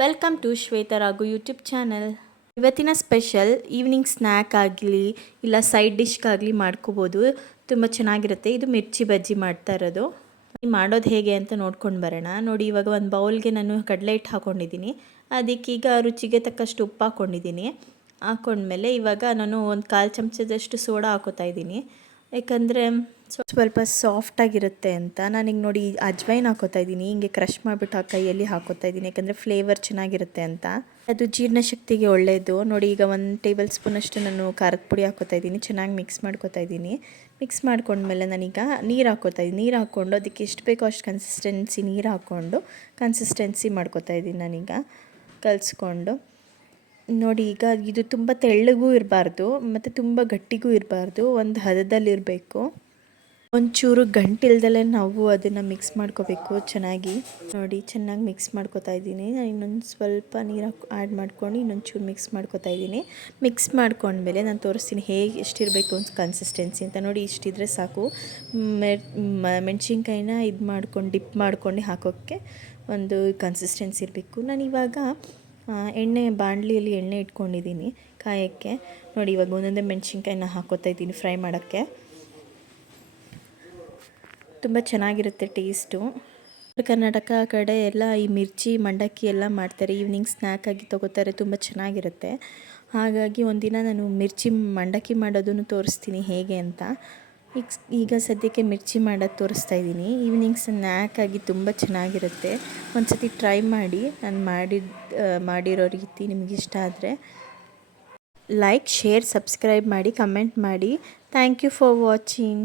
Welcome to Shweta Raghu YouTube channel. ಇವತ್ತಿನ special evening snack ಆಗಲಿ ಇಲ್ಲ ಸೈಡ್ ಡಿಶ್ಗಾಗಲಿ ಮಾಡ್ಕೋಬೋದು. ತುಂಬ ಚೆನ್ನಾಗಿರುತ್ತೆ. ಇದು ಮಿರ್ಚಿ ಬಜ್ಜಿ ಮಾಡ್ತಾ ಇರೋದು. ಮಾಡೋದು ಹೇಗೆ ಅಂತ ನೋಡ್ಕೊಂಡು ಬರೋಣ. ನೋಡಿ, ಇವಾಗ ಒಂದು ಬೌಲ್ಗೆ ನಾನು ಕಡಲೆ ಹಿಟ್ಟು ಹಾಕ್ಕೊಂಡಿದ್ದೀನಿ. ಅದಕ್ಕೀಗ ರುಚಿಗೆ ತಕ್ಕಷ್ಟು ಉಪ್ಪು ಹಾಕ್ಕೊಂಡಿದ್ದೀನಿ. ಹಾಕ್ಕೊಂಡ್ಮೇಲೆ ಇವಾಗ ನಾನು ಒಂದು 1/4 ಚಮಚದಷ್ಟು ಸೋಡಾ ಹಾಕೋತಾ ಇದ್ದೀನಿ. ಯಾಕಂದರೆ ಸ್ವಲ್ಪ ಸಾಫ್ಟಾಗಿರುತ್ತೆ ಅಂತ. ನಾನೀಗ ನೋಡಿ ಅಜ್ವೈನ್ ಹಾಕೋತಾ ಇದ್ದೀನಿ. ಹಿಂಗೆ ಕ್ರಷ್ ಮಾಡಿಬಿಟ್ಟು ಆ ಕೈಯಲ್ಲಿ ಹಾಕೋತಾ ಇದ್ದೀನಿ, ಯಾಕಂದರೆ ಫ್ಲೇವರ್ ಚೆನ್ನಾಗಿರುತ್ತೆ ಅಂತ. ಅದು ಜೀರ್ಣಶಕ್ತಿಗೆ ಒಳ್ಳೆಯದು. ನೋಡಿ, ಈಗ 1 ಟೇಬಲ್ ಸ್ಪೂನಷ್ಟು ನಾನು ಖಾರದ ಪುಡಿ ಹಾಕೋತಾ ಇದ್ದೀನಿ. ಚೆನ್ನಾಗಿ ಮಿಕ್ಸ್ ಮಾಡ್ಕೋತಾ ಇದ್ದೀನಿ. ಮಿಕ್ಸ್ ಮಾಡ್ಕೊಂಡ್ಮೇಲೆ ನಾನೀಗ ನೀರು ಹಾಕೋತಾ ಇದ್ದೀನಿ. ನೀರು ಹಾಕ್ಕೊಂಡು ಅದಕ್ಕೆ ಎಷ್ಟು ಬೇಕೋ ಅಷ್ಟು ಕನ್ಸಿಸ್ಟೆನ್ಸಿ ನೀರು ಹಾಕ್ಕೊಂಡು ಕನ್ಸಿಸ್ಟೆನ್ಸಿ ಮಾಡ್ಕೋತಾ ಇದ್ದೀನಿ ನಾನೀಗ ಕಲಿಸ್ಕೊಂಡು. ನೋಡಿ, ಈಗ ಇದು ತುಂಬ ತೆಳ್ಳಗೂ ಇರಬಾರ್ದು ಮತ್ತು ತುಂಬ ಗಟ್ಟಿಗೂ ಇರಬಾರ್ದು, ಒಂದು ಹದದಲ್ಲಿರಬೇಕು. ಒಂಚೂರು ಗಂಟಿಲ್ದಲೇ ನಾವು ಅದನ್ನು ಮಿಕ್ಸ್ ಮಾಡ್ಕೋಬೇಕು ಚೆನ್ನಾಗಿ. ನೋಡಿ, ಚೆನ್ನಾಗಿ ಮಿಕ್ಸ್ ಮಾಡ್ಕೋತಾ ಇದ್ದೀನಿ. ನಾನು ಇನ್ನೊಂದು ಸ್ವಲ್ಪ ನೀರು ಆ್ಯಡ್ ಮಾಡ್ಕೊಂಡು ಇನ್ನೊಂಚೂರು ಮಿಕ್ಸ್ ಮಾಡ್ಕೋತಾ ಇದ್ದೀನಿ. ಮಿಕ್ಸ್ ಮಾಡ್ಕೊಂಡ್ಮೇಲೆ ನಾನು ತೋರಿಸ್ತೀನಿ ಹೇಗೆ ಎಷ್ಟಿರಬೇಕು ಅಂತ ಕನ್ಸಿಸ್ಟೆನ್ಸಿ ಅಂತ. ನೋಡಿ, ಇಷ್ಟಿದ್ರೆ ಸಾಕು. ಮೆಣಸಿನ್ಕಾಯಿನ ಇದು ಮಾಡ್ಕೊಂಡು ಡಿಪ್ ಮಾಡ್ಕೊಂಡು ಹಾಕೋಕ್ಕೆ ಒಂದು ಕನ್ಸಿಸ್ಟೆನ್ಸಿ ಇರಬೇಕು. ನಾನಿವಾಗ ಬಾಣಲಿಯಲ್ಲಿ ಎಣ್ಣೆ ಇಟ್ಕೊಂಡಿದ್ದೀನಿ ಕಾಯೋಕ್ಕೆ. ನೋಡಿ, ಇವಾಗ ಒಂದೊಂದೇ ಮೆಣಸಿನ್ಕಾಯಿನ ಹಾಕೋತಾ ಇದ್ದೀನಿ ಫ್ರೈ ಮಾಡೋಕ್ಕೆ. ತುಂಬ ಚೆನ್ನಾಗಿರುತ್ತೆ ಟೇಸ್ಟು. ಕರ್ನಾಟಕ ಕಡೆ ಎಲ್ಲ ಈ ಮಿರ್ಚಿ ಮಂಡಕ್ಕಿ ಎಲ್ಲ ಮಾಡ್ತಾರೆ, ಈವ್ನಿಂಗ್ ಸ್ನ್ಯಾಕ್ ಆಗಿ ತೊಗೋತಾರೆ. ತುಂಬ ಚೆನ್ನಾಗಿರುತ್ತೆ. ಹಾಗಾಗಿ ಒಂದಿನ ನಾನು ಮಿರ್ಚಿ ಮಂಡಕ್ಕಿ ಮಾಡೋದನ್ನು ತೋರಿಸ್ತೀನಿ ಹೇಗೆ ಅಂತ. ಈಗ ಸದ್ಯಕ್ಕೆ ಮಿರ್ಚಿ ಮಾಡೋದು ತೋರಿಸ್ತಾ ಇದ್ದೀನಿ. ಈವ್ನಿಂಗ್ ಸ್ನ್ಯಾಕ್ ಆಗಿ ತುಂಬ ಚೆನ್ನಾಗಿರುತ್ತೆ. ಒಂದು ಸತಿ ಟ್ರೈ ಮಾಡಿ. ನಾನು ಮಾಡಿರೋ ರೀತಿ ನಿಮ್ಗೆ ಇಷ್ಟ ಆದರೆ ಲೈಕ್, ಶೇರ್, ಸಬ್ಸ್ಕ್ರೈಬ್ ಮಾಡಿ, ಕಮೆಂಟ್ ಮಾಡಿ. Thank you for watching.